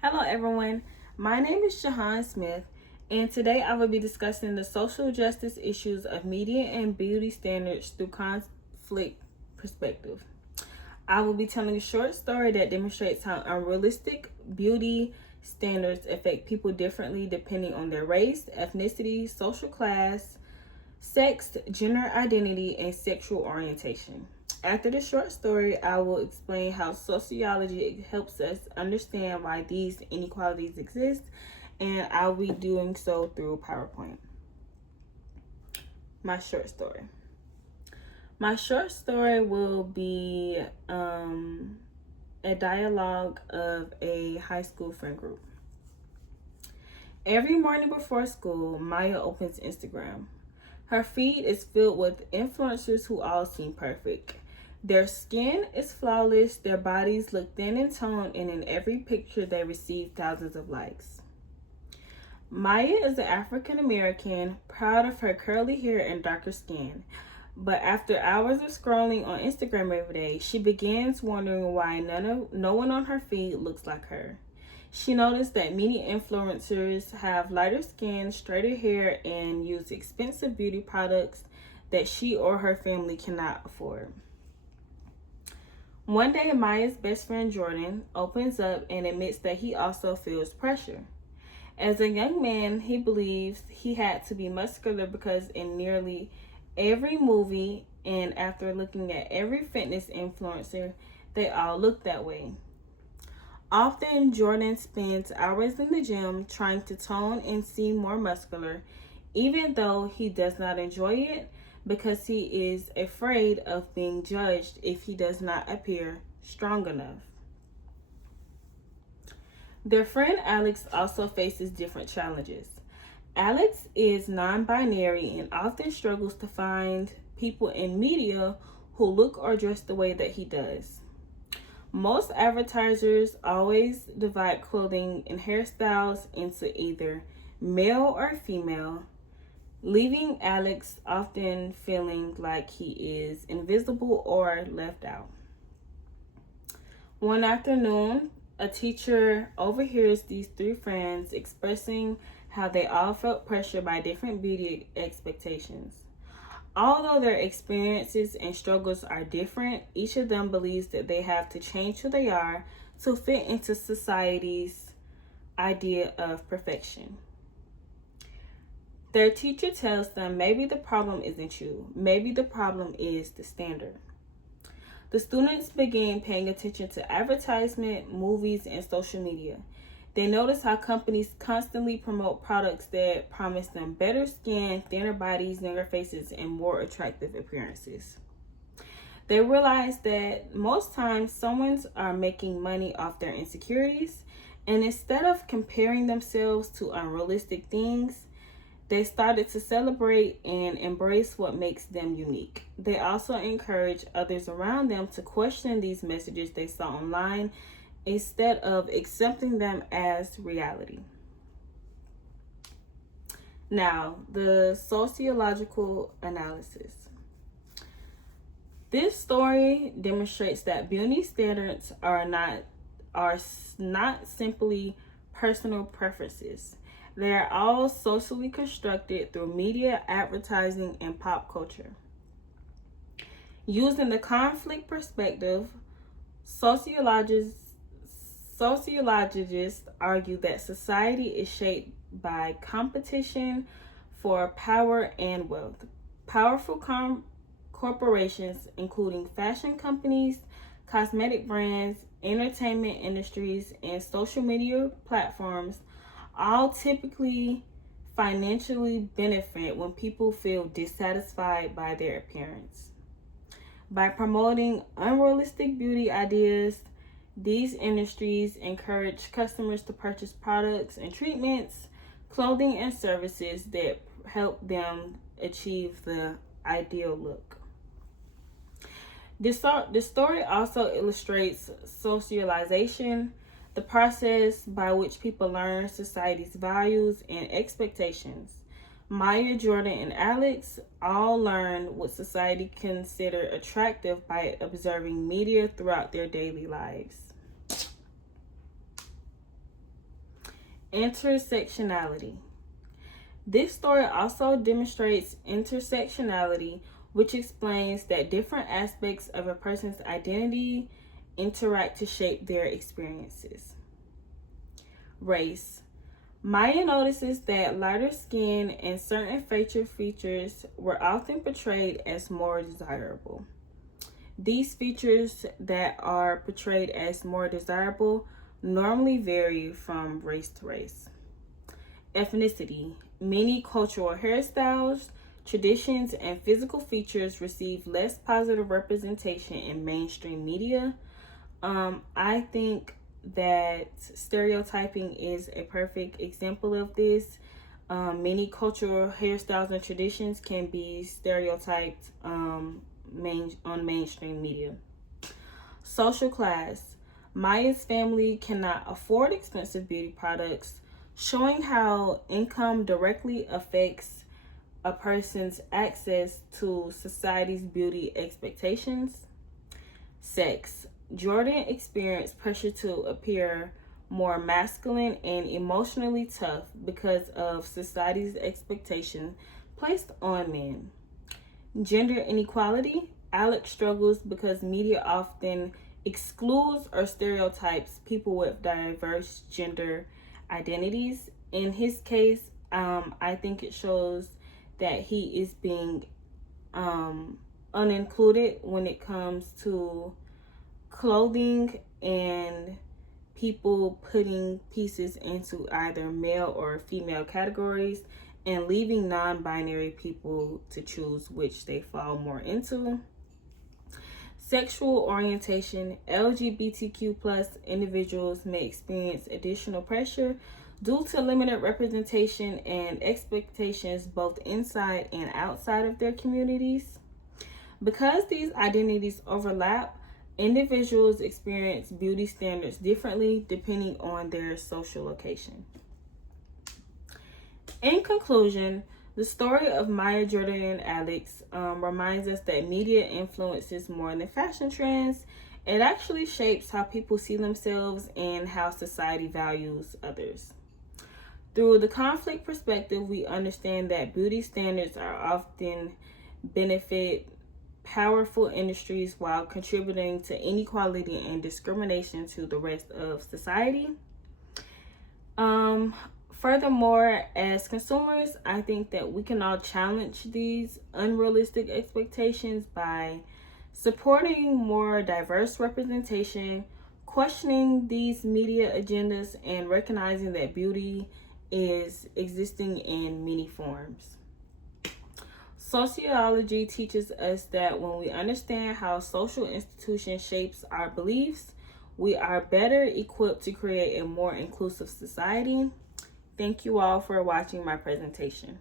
Hello, everyone. My name is Shahan Smith, and today I will be discussing the social justice issues of media and beauty standards through conflict perspective. I will be telling a short story that demonstrates how unrealistic beauty standards affect people differently depending on their race, ethnicity, social class, sex, gender identity, and sexual orientation. After the short story, I will explain how sociology helps us understand why these inequalities exist, and I'll be doing so through PowerPoint. My short story. My short story will be a dialogue of a high school friend group. Every morning before school, Maya opens Instagram. Her feed is filled with influencers who all seem perfect. Their skin is flawless, their bodies look thin and toned, and in every picture they receive thousands of likes. Maya is an African American, proud of her curly hair and darker skin. But after hours of scrolling on Instagram every day, she begins wondering why no one on her feed looks like her. She noticed that many influencers have lighter skin, straighter hair, and use expensive beauty products that she or her family cannot afford. One day, Maya's best friend Jordan opens up and admits that he also feels pressure. As a young man, he believes he had to be muscular because in nearly every movie and after looking at every fitness influencer, they all look that way. Often, Jordan spends hours in the gym trying to tone and seem more muscular, even though he does not enjoy it because he is afraid of being judged if he does not appear strong enough. Their friend Alex also faces different challenges. Alex is non binary and often struggles to find people in media who look or dress the way that he does. Most advertisers always divide clothing and hairstyles into either male or female, leaving Alex often feeling like he is invisible or left out. One afternoon, a teacher overhears these three friends expressing how they all felt pressured by different beauty expectations. Although their experiences and struggles are different, each of them believes that they have to change who they are to fit into society's idea of perfection. Their teacher tells them maybe the problem isn't you, maybe the problem is the standard. The students began paying attention to advertisement, movies, and social media. They notice how companies constantly promote products that promise them better skin, thinner bodies, younger faces, and more attractive appearances. They realize that most times someone's are making money off their insecurities, and instead of comparing themselves to unrealistic things, they started to celebrate and embrace what makes them unique. They also encourage others around them to question these messages they saw online instead of accepting them as reality. Now, the sociological analysis. This story demonstrates that beauty standards are not simply personal preferences. They are all socially constructed through media, advertising, and pop culture. Using the conflict perspective, sociologists argue that society is shaped by competition for power and wealth. Powerful corporations, including fashion companies, cosmetic brands, entertainment industries, and social media platforms, all typically financially benefit when people feel dissatisfied by their appearance. By promoting unrealistic beauty ideas, these industries encourage customers to purchase products and treatments, clothing, and services that help them achieve the ideal look. This story also illustrates socialization, the process by which people learn society's values and expectations. Maya, Jordan, and Alex all learn what society considers attractive by observing media throughout their daily lives. Intersectionality. This story also demonstrates intersectionality, which explains that different aspects of a person's identity interact to shape their experiences. Race. Maya notices that lighter skin and certain facial features were often portrayed as more desirable. These features that are portrayed as more desirable normally vary from race to race. Ethnicity. Many cultural hairstyles, traditions, and physical features receive less positive representation in mainstream media. I think that stereotyping is a perfect example of this. Many cultural hairstyles and traditions can be stereotyped on mainstream media. Social class. Maya's family cannot afford expensive beauty products, showing how income directly affects a person's access to society's beauty expectations. Sex. Jordan experienced pressure to appear more masculine and emotionally tough because of society's expectation placed on men. Gender inequality. Alex struggles because media often excludes or stereotypes people with diverse gender identities. In his case, I think it shows that he is being unincluded when it comes to clothing and people putting pieces into either male or female categories and leaving non-binary people to choose which they fall more into. Sexual orientation. LGBTQ plus individuals may experience additional pressure due to limited representation and expectations both inside and outside of their communities. Because these identities overlap, individuals experience beauty standards differently depending on their social location. In conclusion, the story of Maya, Jordan, and Alex reminds us that media influences more than fashion trends. It actually shapes how people see themselves and how society values others. Through the conflict perspective, we understand that beauty standards are often benefit powerful industries while contributing to inequality and discrimination to the rest of society. Furthermore, as consumers, I think that we can all challenge these unrealistic expectations by supporting more diverse representation, questioning these media agendas, and recognizing that beauty is existing in many forms. Sociology teaches us that when we understand how social institutions shapes our beliefs, we are better equipped to create a more inclusive society. Thank you all for watching my presentation.